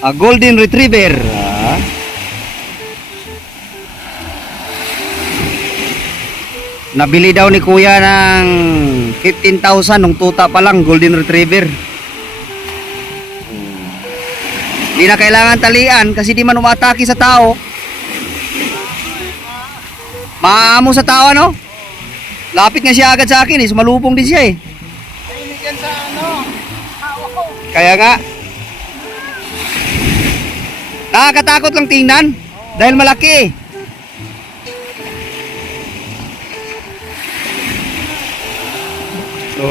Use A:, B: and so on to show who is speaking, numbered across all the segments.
A: A golden retriever. Ah. Nabili daw ni kuya ng 15,000 nung tuta pa lang, golden retriever. Di na kailangan talian kasi di man umatake sa tao. Maamo sa tao ano? Lapit nga siya agad sa akin eh, sumalubong din siya eh.
B: Ano.
A: Kaya nga. Nakakatakot lang tingnan. Dahil malaki. So,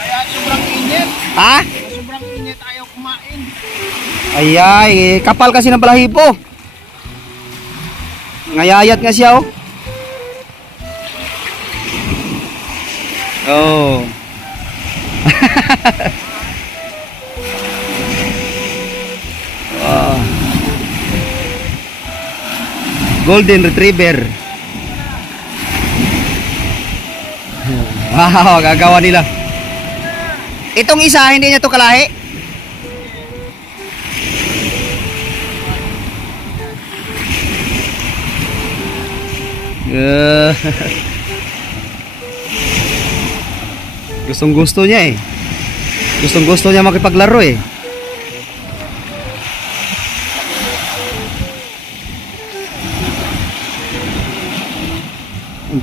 B: Kaya sobrang init.
A: ha?
B: Sobrang init ayaw kumain.
A: Ayay, eh, kapal kasi ng balahibo. Ngayayat nga siya oh. Oh. Golden Retriever. Wow, gagawa nila. Itong isa, hindi niya to kalahi. Gustong gusto niya eh. Gustong gusto niya makipaglaro eh.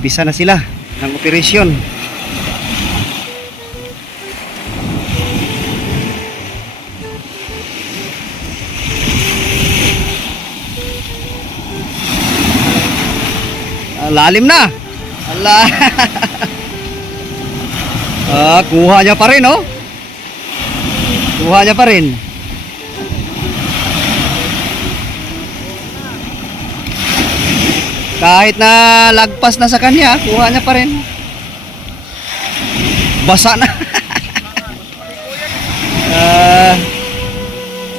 A: Umpisa na sila ng operasyon. Ah, lalim na. Ala. ah, kuha niya pa rin, oh. Kuha niya pa rin. Kahit na lagpas na sa kanya, kuha niya pa rin. Basa na. Ah,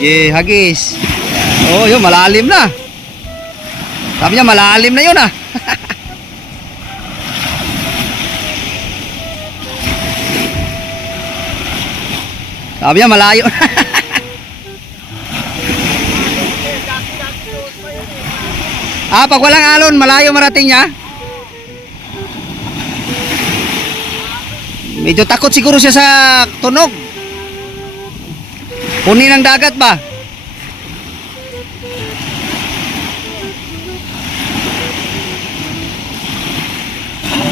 A: yeah, hagis. Oh, yun, malalim na. Sabi niya, malalim na yun ah. Sabi niya, malayo. ah, pag walang alon, malayo marating niya. Medyo takot siguro siya sa tunog. Punin ng dagat ba?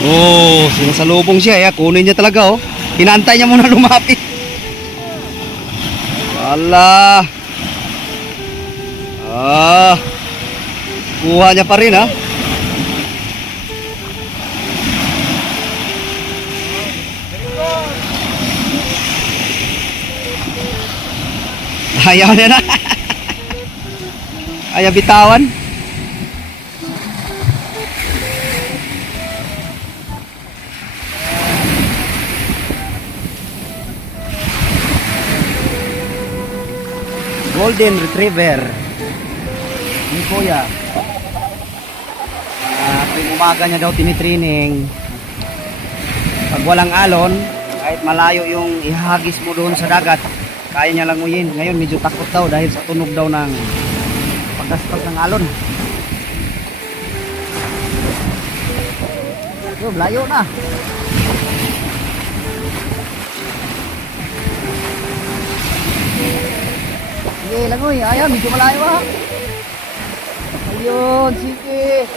A: Oh, sinasalubong siya. Ya, kunin niya talaga oh. Hinantay niya muna lumapit. Ala. Ah. Kuha niya pa rin ha. Ayaw niya na. Ayaw bitawan. Golden Retriever. Ni Kuya. Ah, tuwing umaga niya daw tinitraining. Pag walang alon, kahit malayo yung ihagis mo doon sa dagat, kaya niya languyin. Ngayon medyo takot daw dahil sa tunog daw ng pagkaspas ng alon. Yo, layo na. Sige, langoy. Ayan, medyo malayo ha. Ayun, sige.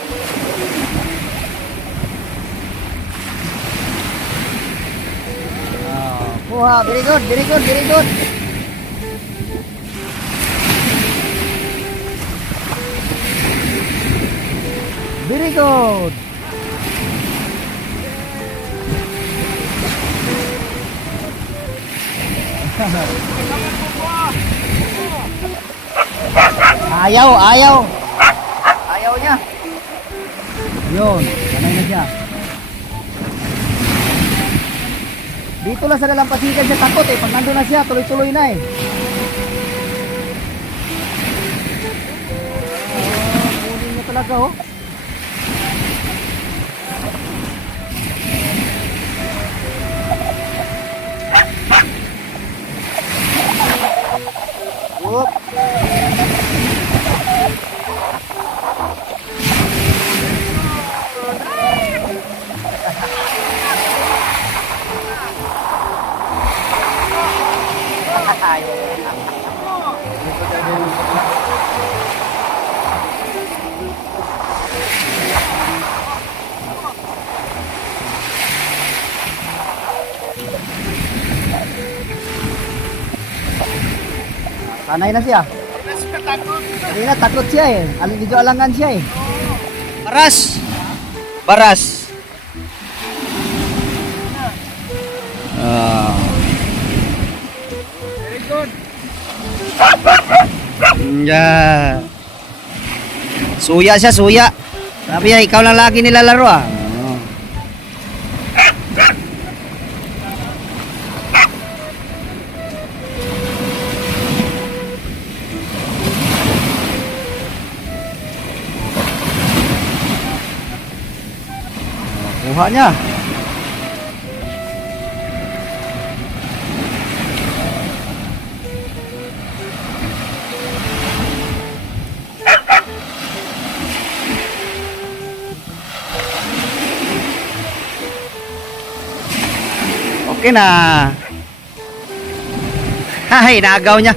A: Kuha, very good, very good, very good. Very good. Ayaw, ayaw. Niya. Yun, sanay na siya. Dito lang sa dalampasigan siya takot eh. Pag nandun na siya, tuloy-tuloy na eh. Kunin niya talaga oh. Whoop. Sanay na siya. Kanina takot siya eh. Al medyo alangan siya eh. Baras. Baras. Ah.
B: Very
A: Yeah. Suya siya, suya. Sabi niya, ikaw lang lagi nilalaro ah. Oo. Kuha niya. Okay na. Hay, naagaw niya.